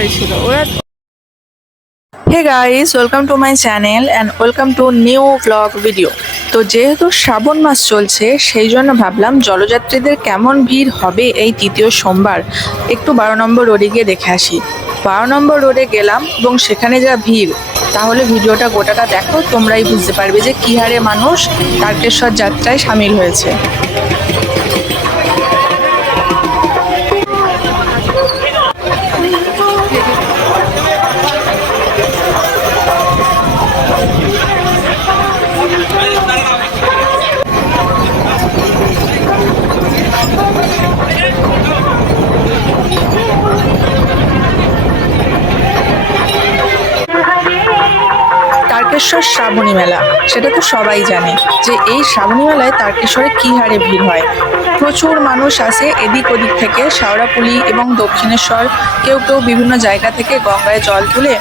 হয়েছিল ওরা। Hey guys, welcome to my channel and welcome to new blog video. তো যেহেতু শ্রাবণ মাস চলছে সেই জন্য ভাবলাম জলযাত্রীদের কেমন ভিড় হবে এই তৃতীয় সোমবার একটু 12 নম্বর রোডে গিয়ে দেখে আসি। 12 নম্বর রোডে গেলাম এবং সেখানে যা ভিড়, তাহলে ভিডিওটা গোটাটা দেখো, তোমরাই বুঝতে পারবে যে কী হারে মানুষ তারকেশ্বর যাত্রায় সামিল হয়েছে। তারকেশ্বর শ্রাবণী মেলা, সেটা তো সবাই জানে যে এই শ্রাবণী মেলায় তারকেশ্বরে কী হারে ভিড় হয়। প্রচুর মানুষ আসে এদিক ওদিক থেকে, শেওড়াফুলি এবং দক্ষিণেশ্বর, কেউ কেউ বিভিন্ন জায়গা থেকে গঙ্গায় জল তুলে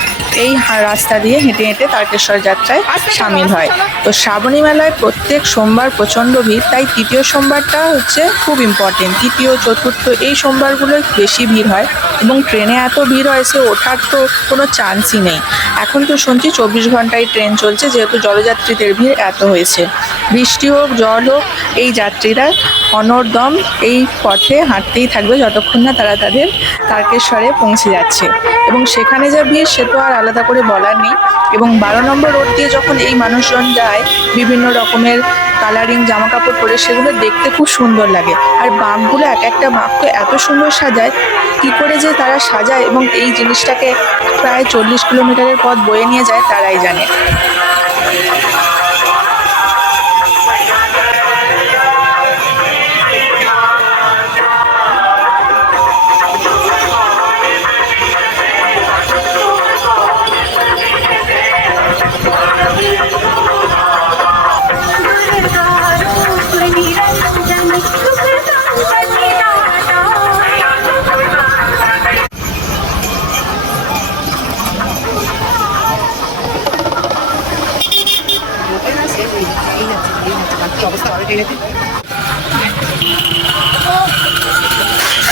এই রাস্তা দিয়ে হেঁটে হেঁটে তারকেশ্বর যাত্রায় সামিল হয়। তো শ্রাবণী মেলায় প্রত্যেক সোমবার প্রচণ্ড ভিড়, তাই তৃতীয় সোমবারটা হচ্ছে খুব ইম্পর্টেন্ট। তৃতীয় চতুর্থ এই সোমবারগুলোয় বেশি ভিড় হয় এবং ট্রেনে এত ভিড় হয় সে ওঠার তো কোনো চান্সই নেই। এখন তো শুনছি 24 ঘন্টায় ট্রেন চলছে, যেহেতু জলযাত্রীদের ভিড় এত হয়েছে। বৃষ্টি হোক জল হোক, এই যাত্রীরা অনর্দম এই পথে হাঁটতেই থাকবে যতক্ষণ না তারা তাদের তারকেশ্বরে পৌঁছে যাচ্ছে। এবং সেখানে যা ভিড় সে তো আর আলাদা করে বলার নেই। এবং 12 নম্বর রোড দিয়ে যখন এই মানুষজন যায় বিভিন্ন রকমের কালারিং জামা কাপড় পরে, সেগুলো দেখতে খুব সুন্দর লাগে। আর বাঁকগুলো এক একটা বাঁক তো এত সুন্দর সাজায়, কী করে যে তারা সাজায় এবং এই জিনিসটাকে প্রায় 40 কিলোমিটারের পথ বয়ে নিয়ে যায় তারাই জানে।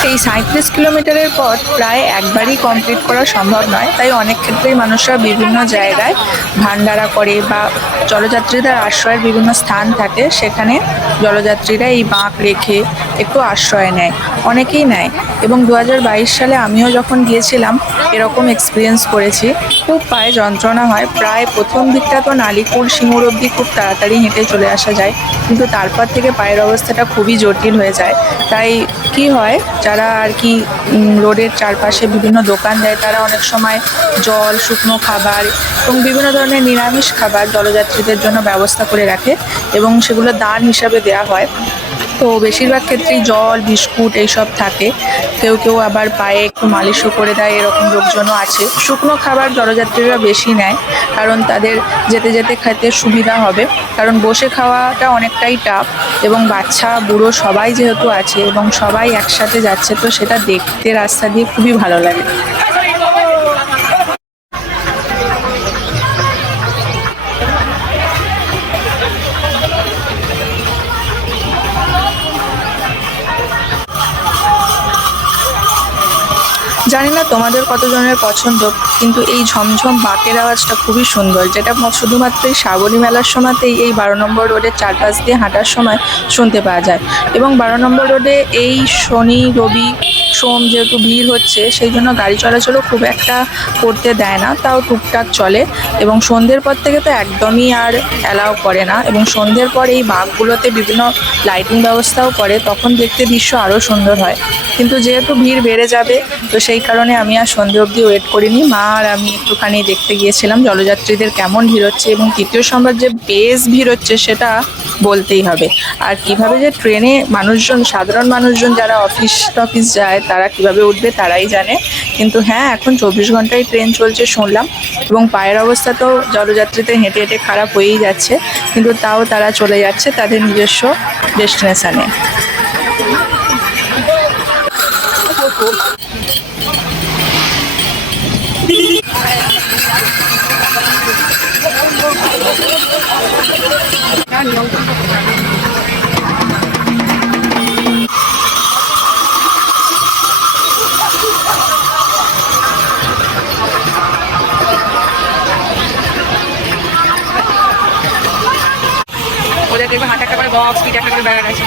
এই 37 কিলোমিটারের পথ প্রায় একবারই কমপ্লিট করা সম্ভব নয়, তাই অনেক ক্ষেত্রেই মানুষরা বিভিন্ন জায়গায় ভান্ডারা করে বা জলযাত্রীদের আশ্রয়ের বিভিন্ন স্থান থাকে, সেখানে জলযাত্রীরা এই বাঁক রেখে একটু আশ্রয় নেয়, অনেকেই নেয়। এবং 2022 সালে আমিও যখন গিয়েছিলাম এরকম এক্সপিরিয়েন্স করেছি। খুব পায়ে যন্ত্রণা হয়, প্রায় প্রথম দিকটা তো নালিকুল সিঙ্গুর অবধি খুব তাড়াতাড়ি হেঁটে চলে আসা যায়, কিন্তু তারপর থেকে পায়ের অবস্থাটা খুবই জটিল হয়ে যায়। তাই কি হয়, যারা আর কি রোডের চারপাশে বিভিন্ন দোকান দেয় তারা অনেক সময় জল, শুকনো খাবার এবং বিভিন্ন ধরনের নিরামিষ খাবার জলযাত্রীদের জন্য ব্যবস্থা করে রাখে এবং সেগুলো দান হিসাবে দেওয়া হয়। তো বেশিরভাগ ক্ষেত্রেই জল, বিস্কুট এইসব থাকে। কেউ কেউ আবার পায়ে একটু মালিশও করে দেয়, এরকম লোকজনও আছে। শুকনো খাবার জলযাত্রীরা বেশি নেয়, কারণ তাদের যেতে যেতে খেতে সুবিধা হবে, কারণ বসে খাওয়াটা অনেকটাই টাফ। এবং বাচ্চা বুড়ো সবাই যেহেতু আছে এবং সবাই একসাথে যাচ্ছে, তো সেটা দেখতে রাস্তা দিয়ে খুবই ভালো লাগে। জানি না তোমাদের কতজনের পছন্দ, কিন্তু এই ঝমঝম বাঁকের আওয়াজটা খুবই সুন্দর, যেটা শুধুমাত্র এই শ্রাবণী মেলার সময়তেই এই 12 নম্বর রোডের চারপাশ দিয়ে হাঁটার সময় শুনতে পাওয়া যায়। এবং 12 নম্বর রোডে এই শনি, রবি, সোম যেহেতু ভিড় হচ্ছে, সেই জন্য গাড়ি চলাচলও খুব একটা করতে দেয় না, তাও টুকটাক চলে। এবং সন্ধ্যের পর থেকে তো একদমই আর অ্যালাউ করে না। এবং সন্ধ্যের পর এই বাঁকগুলোতে বিভিন্ন লাইটিং ব্যবস্থাও করে, তখন দেখতে দৃশ্য আরও সুন্দর হয়। কিন্তু যেহেতু ভিড় বেড়ে যাবে, তো সেই কারণে আমি আর সন্ধ্যে অবধি ওয়েট করিনি। মা আর আমি একটুখানি দেখতে গিয়েছিলাম জলযাত্রীদের কেমন ভিড় হচ্ছে। এবং তৃতীয় সোমবার যে বেশ ভিড় হচ্ছে সেটা বলতেই হবে। আর কিভাবে যে ট্রেনে মানুষজন, সাধারণ মানুষজন যারা অফিস টফিস যায়, তারা কিভাবে উঠবে তারাই জানে। কিন্তু হ্যাঁ, এখন 24 ঘন্টায় ট্রেন চলছে শুনলাম, এবং পায়ের অবস্থা তো জলযাত্রীতে হেঁটে হেঁটে খারাপ হয়েই যাচ্ছে, কিন্তু তাও তারা চলে যাচ্ছে তাদের নিজস্ব ডেস্টিনেশনে। ওয়াটার বক্স কি একটা ব্যাগ আছে।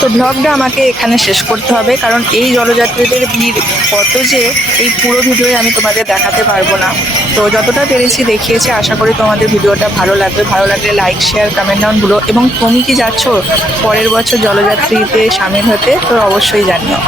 তো ব্লগটা আমাকে এখানে শেষ করতে হবে, কারণ এই জলযাত্রীদের ভিড় কত যে এই পুরো ভিডিওয়ে আমি তোমাদের দেখাতে পারবো না। তো যতটা পেরেছি দেখিয়েছি, আশা করি তোমাদের ভিডিওটা ভালো লাগবে। ভালো লাগলে লাইক, শেয়ার, কমেন্ট ডাউন গুলো, এবং তুমি কি যাচ্ছ পরের বছর জলযাত্রীতে সামিল হতে, তো অবশ্যই জানিও।